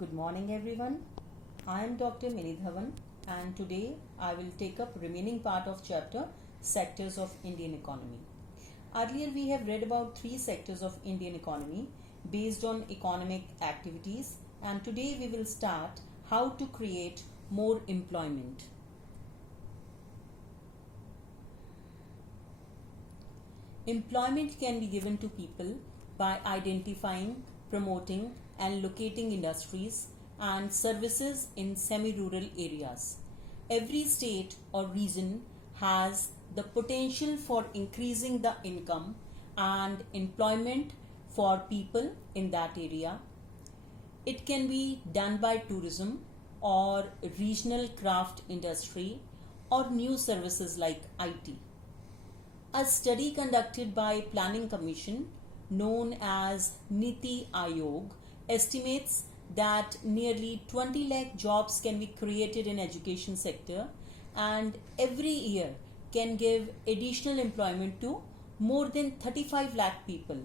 Good morning everyone. I am Dr. Minidhavan and today I will take up remaining part of chapter Sectors of Indian Economy. Earlier we have read about three sectors of Indian economy based on economic activities, and today we will start how to create more employment. Employment can be given to people by identifying, promoting and locating industries and services in semi-rural areas. Every state or region has the potential for increasing the income and employment for people in that area. It can be done by tourism or regional craft industry or new services like IT. A study conducted by Planning Commission known as Niti Aayog estimates that nearly 20 lakh jobs can be created in education sector and every year can give additional employment to more than 35 lakh people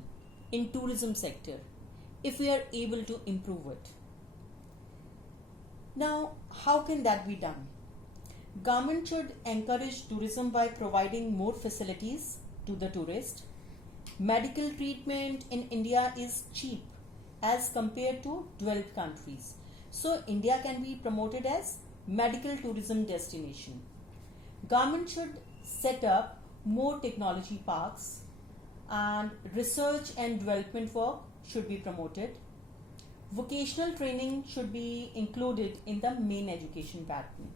in tourism sector if we are able to improve it. Now, how can that be done? Government should encourage tourism by providing more facilities to the tourist. Medical treatment in India is cheap as compared to developed countries. So India can be promoted as medical tourism destination. Government should set up more technology parks and research and development work should be promoted. Vocational training should be included in the main education pattern.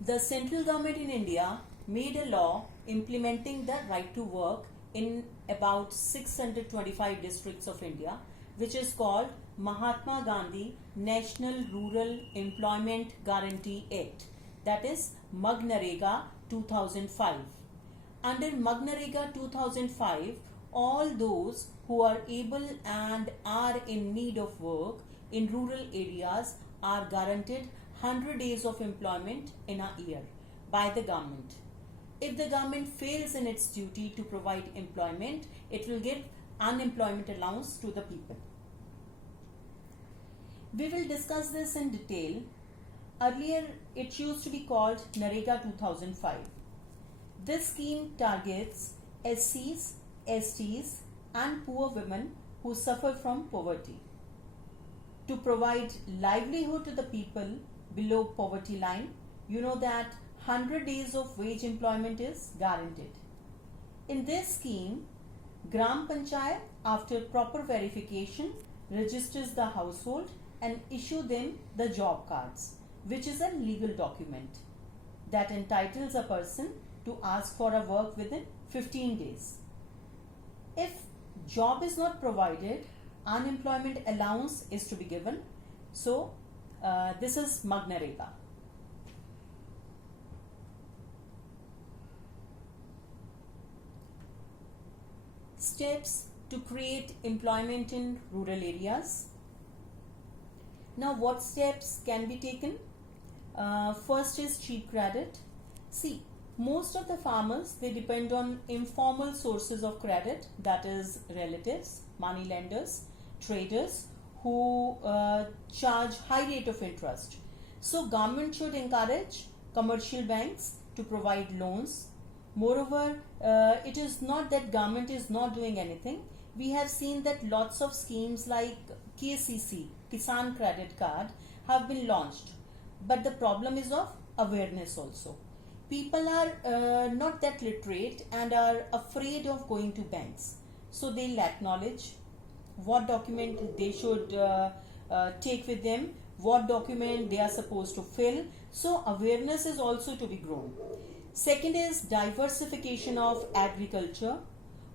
The central government in India made a law implementing the right to work in about 625 districts of India, which is called Mahatma Gandhi National Rural Employment Guarantee Act, that is MGNREGA 2005. Under MGNREGA 2005, all those who are able and are in need of work in rural areas are guaranteed 100 days of employment in a year by the government. If the government fails in its duty to provide employment, it will give unemployment allowance to the people. We will discuss this in detail. Earlier, it used to be called NREGA 2005. This scheme targets SCs, STs and poor women who suffer from poverty to provide livelihood to the people below poverty line. You know that 100 days of wage employment is guaranteed. In this scheme, Gram Panchayat, after proper verification, registers the household and issue them the job cards, which is a legal document that entitles a person to ask for a work within 15 days. If job is not provided, unemployment allowance is to be given. So, this is MGNREGA. Steps to create employment in rural areas. Now, what steps can be taken? First is cheap credit. See, most of the farmers, they depend on informal sources of credit, that is relatives, money lenders, traders who charge high rate of interest. So government should encourage commercial banks to provide loans. Moreover, it is not that government is not doing anything. We have seen that lots of schemes like KCC, Kisan Credit Card, have been launched. But the problem is of awareness also. People are not that literate and are afraid of going to banks. So they lack knowledge. What document they should take with them, what document they are supposed to fill. So awareness is also to be grown. Second is diversification of agriculture.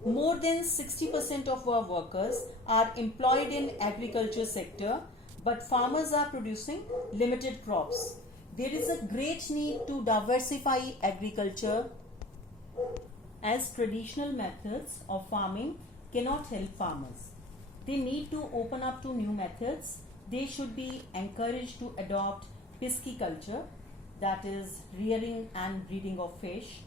More than 60% of our workers are employed in agriculture sector, but farmers are producing limited crops. There is a great need to diversify agriculture as traditional methods of farming cannot help farmers. They need to open up to new methods. They should be encouraged to adopt pisciculture, that is rearing and breeding of fish,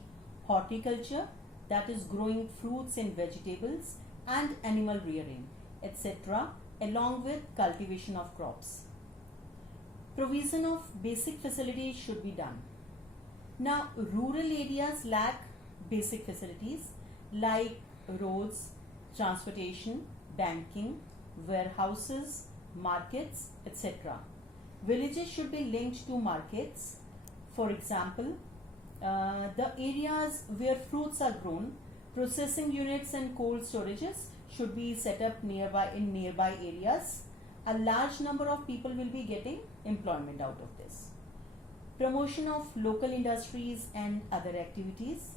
horticulture, that is growing fruits and vegetables and animal rearing, etc., along with cultivation of crops. Provision of basic facilities should be done. Now, rural areas lack basic facilities like roads, transportation, banking, warehouses, markets, etc. Villages should be linked to markets. For example, the areas where fruits are grown, processing units and cold storages should be set up in nearby areas. A large number of people will be getting employment out of this. Promotion of local industries and other activities.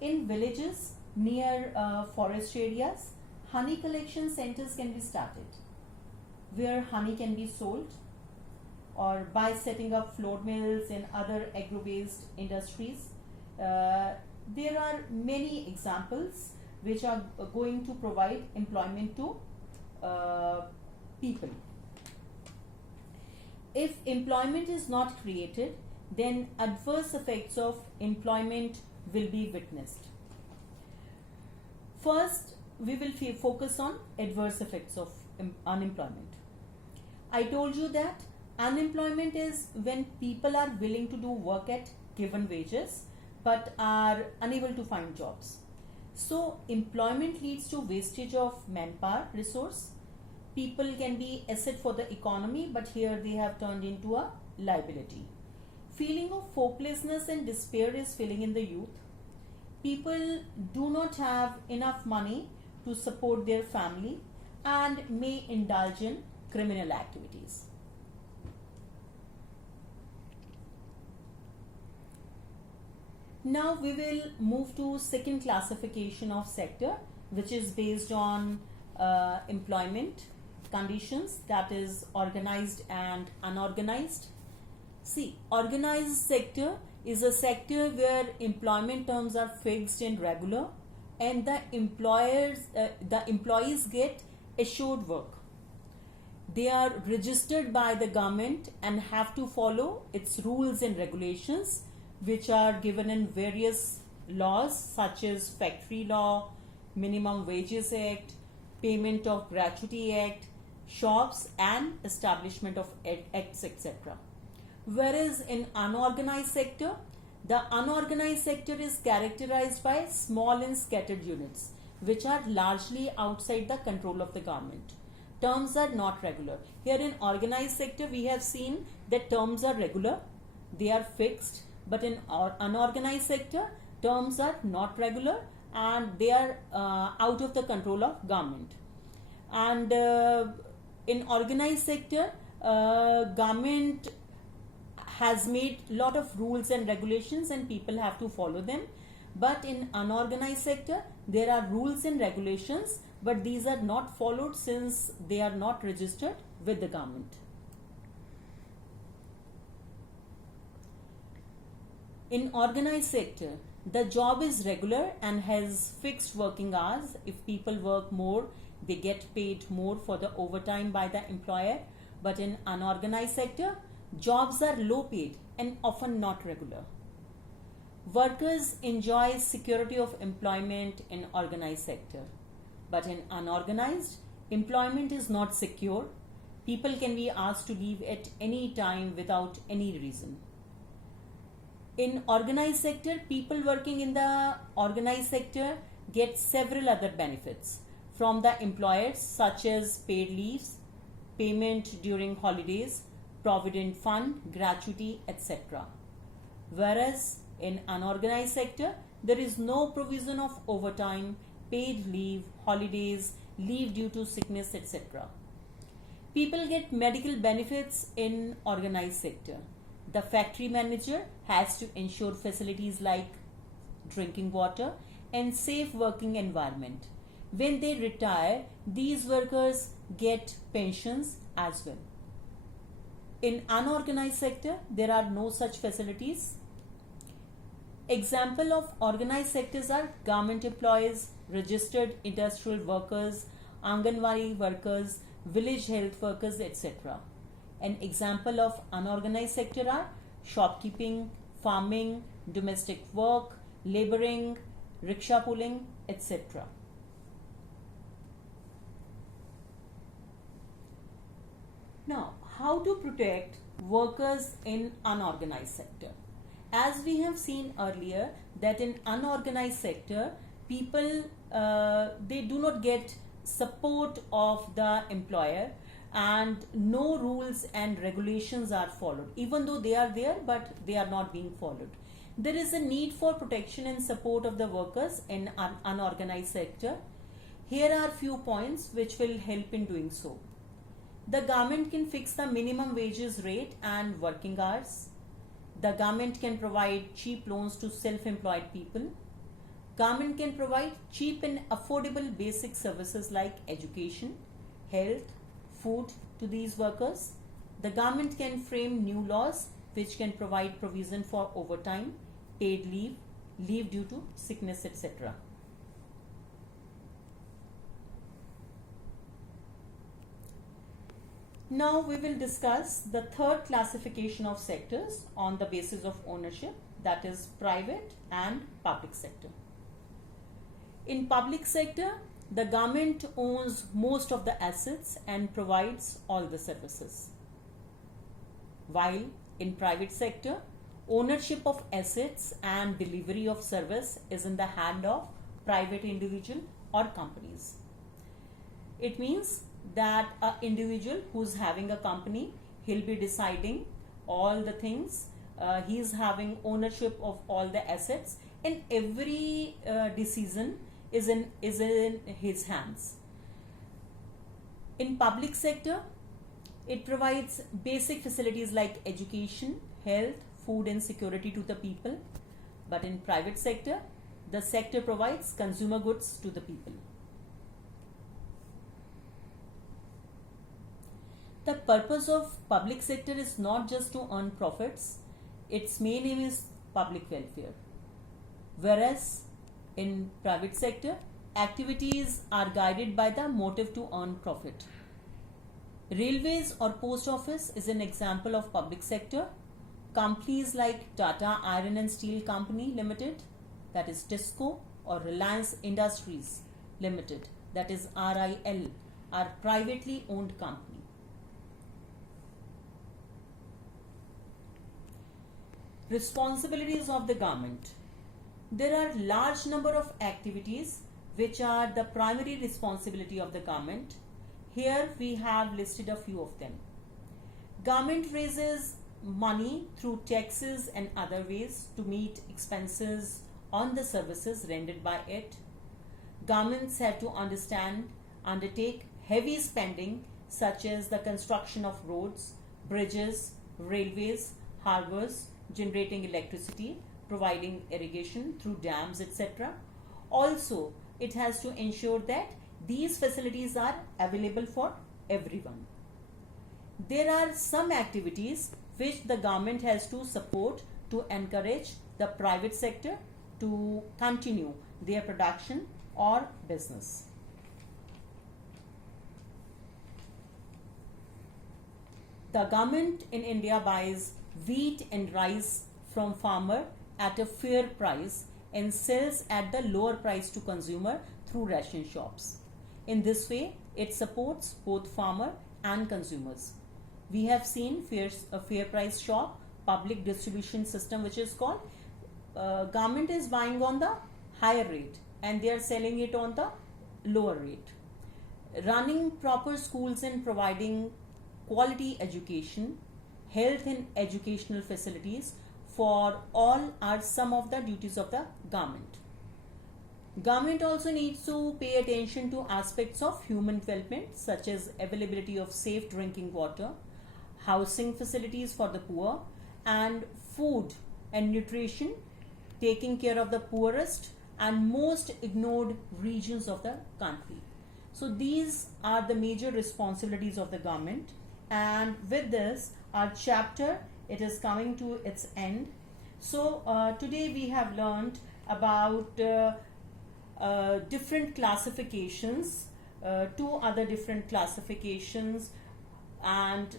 In villages near forest areas, honey collection centers can be started where honey can be sold, or by setting up flour mills and other agro-based industries. There are many examples which are going to provide employment to people. If employment is not created, then adverse effects of employment will be witnessed. First, we will focus on adverse effects of unemployment. I told you that unemployment is when people are willing to do work at given wages but are unable to find jobs. So, employment leads to wastage of manpower resource. People can be asset for the economy, but here they have turned into a liability. Feeling of hopelessness and despair is filling in the youth. People do not have enough money to support their family and may indulge in criminal activities. Now we will move to second classification of sector, which is based on employment conditions, that is organized and unorganized. See, organized sector is a sector where employment terms are fixed and regular, and the employees get assured work. They are registered by the government and have to follow its rules and regulations, which are given in various laws such as Factory Law, Minimum Wages Act, Payment of Gratuity Act, Shops and Establishment of Acts, etc. Whereas in unorganized sector, the unorganized sector is characterized by small and scattered units, which are largely outside the control of the government. Terms are not regular. Here in organized sector, we have seen that terms are regular, they are fixed, but in unorganized sector, terms are not regular and they are out of the control of government. And in organized sector, government has made lot of rules and regulations and people have to follow them. But in unorganized sector, there are rules and regulations, but these are not followed since they are not registered with the government. In organized sector, the job is regular and has fixed working hours. If people work more, they get paid more for the overtime by the employer. But in unorganized sector, jobs are low paid and often not regular. Workers enjoy security of employment in organized sector, but in unorganized, employment is not secure. People can be asked to leave at any time without any reason. In organized sector, people working in the organized sector get several other benefits from the employers such as paid leaves, payment during holidays, provident fund, gratuity, etc. Whereas in unorganized sector, there is no provision of overtime, paid leave, holidays, leave due to sickness, etc. People get medical benefits in organized sector. The factory manager has to ensure facilities like drinking water and safe working environment. When they retire, these workers get pensions as well. In unorganized sector, there are no such facilities. Example of organized sectors are government employees, registered industrial workers, Anganwadi workers, village health workers, etc. An example of unorganized sector are shopkeeping, farming, domestic work, laboring, rickshaw pulling, etc. Now, how to protect workers in unorganized sector? As we have seen earlier, that in unorganized sector, people they do not get support of the employer, and no rules and regulations are followed. Even though they are there, but they are not being followed. There is a need for protection and support of the workers in unorganized sector. Here are few points which will help in doing so. The government can fix the minimum wages rate and working hours. The government can provide cheap loans to self-employed people. Government can provide cheap and affordable basic services like education, health, food to these workers. The government can frame new laws which can provide provision for overtime, paid leave, leave due to sickness, etc. Now we will discuss the third classification of sectors on the basis of ownership, that is private and public sector. In public sector, the government owns most of the assets and provides all the services. While in private sector, ownership of assets and delivery of service is in the hand of private individual or companies. It means that an individual who's having a company, he'll be deciding all the things. He's having ownership of all the assets, and every decision is in his hands. In public sector, it provides basic facilities like education, health, food and security to the people. But in private sector, the sector provides consumer goods to the people. The purpose of public sector is not just to earn profits. Its main aim is public welfare. Whereas in private sector, activities are guided by the motive to earn profit. Railways or post office is an example of public sector. Companies like Tata Iron and Steel Company Limited, that is TISCO, or Reliance Industries Limited, that is RIL, are privately owned companies. Responsibilities of the government. There are large number of activities which are the primary responsibility of the government. Here we have listed a few of them. Government raises money through taxes and other ways to meet expenses on the services rendered by it. Governments have to undertake heavy spending such as the construction of roads, bridges, railways, harbors, generating electricity, providing irrigation through dams, etc. Also, it has to ensure that these facilities are available for everyone. There are some activities which the government has to support to encourage the private sector to continue their production or business. The government in India buys wheat and rice from farmer at a fair price and sells at the lower price to consumer through ration shops. In this way, it supports both farmer and consumers. We have seen a fair price shop, public distribution system which is called. Government is buying on the higher rate and they are selling it on the lower rate. Running proper schools and providing quality education, health and educational facilities for all are some of the duties of the government. Government also needs to pay attention to aspects of human development such as availability of safe drinking water, housing facilities for the poor, and food and nutrition, taking care of the poorest and most ignored regions of the country. So these are the major responsibilities of the government, and with this our chapter, it is coming to its end. So today we have learned about different classifications, two other different classifications, and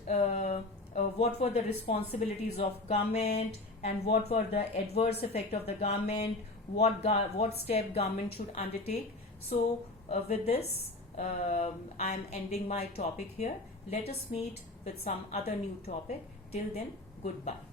what were the responsibilities of government and what were the adverse effect of the government, what step government should undertake. So with this, I am ending my topic here. Let us meet with some other new topic. Till then, goodbye.